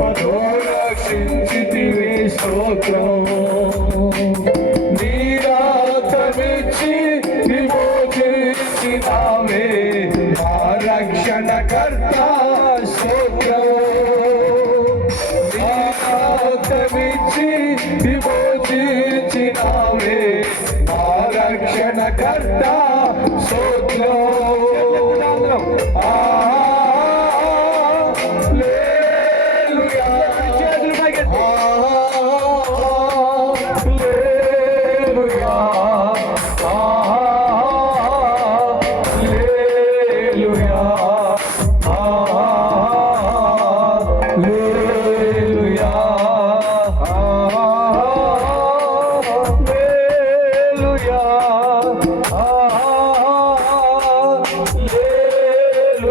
కృపతో రక్షించితివి స్తోత్రం నీరాతమిచ్చి విమోచించినావే మా రక్షణకర్త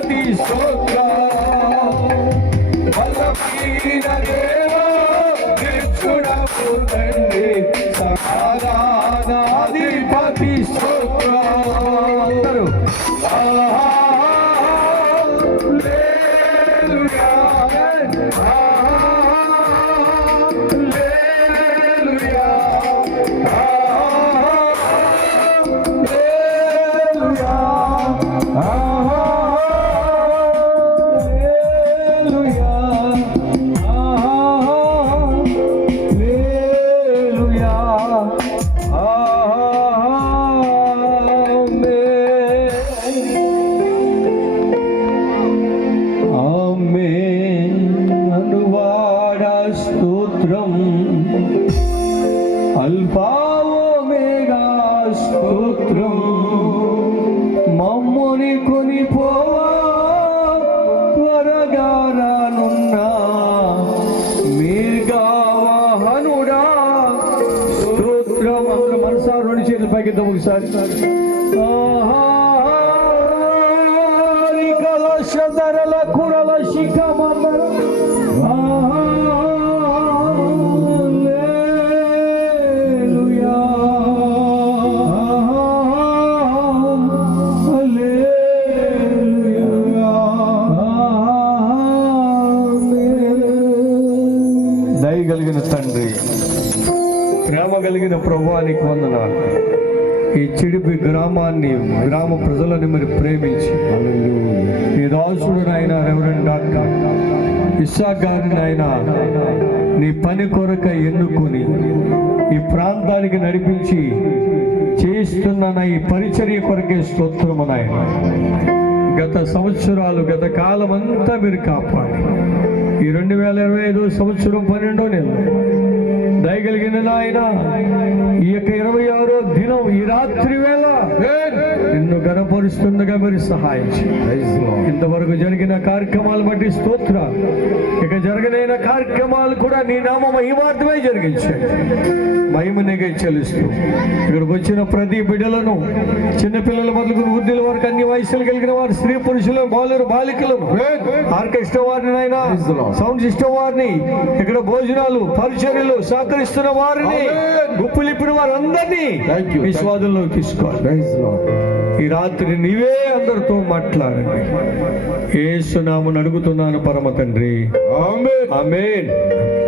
సమాధానాధిపతి స్తోత్రం బలమైన దేవా నిత్యుడము తండ్రి సమాధానాధిపతి స్తోత్రం అందరూ అనువాడ స్తోత్రం మమ్ముని కొనిపోవా త్వరగా రానున్నా. మీరుగా స్తోత్రం. అందరూ మనసారు రెండు చేతులు పైకి ఒకసారి. ప్రేమ కలిగిన ప్రభానికి వందనాలు. ఈ చిడిపి గ్రామాన్ని గ్రామ ప్రజలని మరి ప్రేమించి. నీ దాసుడు నాయన రెవరెండ్ డాక్టర్ ఇస్సా గారిని ఆయన నీ పని కొరక ఎన్నుకొని ఈ ప్రాంతానికి నడిపించి చేయిస్తున్న ఈ పరిచర్య కొరకే స్తోత్రము నాయన. గత సంవత్సరాలు గత కాలం అంతా మీరు కాపాడి. ఈ రెండు వేల ఇరవై ఐదు సంవత్సరం పన్నెండో నెల దయగలిగిన నాయన ఈ యొక్క ఇరవై ఆరో దినం ఈ రాత్రి గనపరుస్తుండగా మీరు సహాయం. ఇంతవరకు జరిగిన కార్యక్రమాలు బట్టి స్తోత్ర ఇక జరగనైన కార్యక్రమాలు కూడా నీ నామ మహిమార్థమే జరిగించండి. మహిమనిగా చెల్లిస్తూ. ఇక్కడికి వచ్చిన ప్రతి బిడ్డలను చిన్నపిల్లల మొదలుకుని వృద్ధుల వరకు అన్ని వయసులు కలిగిన వారు స్త్రీ పురుషులు బాలురు బాలికలను ఆర్కెస్ట్రా వారిని అయినా సౌండ్ సిస్టమ్ వారిని ఇక్కడ భోజనాలు పరిచర్యలు సహకరిస్తున్న వారిని గుప్పులిప్పిన వారందరినీ విశ్వాదంలో తీసుకోవాలి. ఈ రాత్రి నీవే అందరితో మాట్లాడండి. ఏసునామని అడుగుతున్నాను పరమ తండ్రి. ఆమెన్.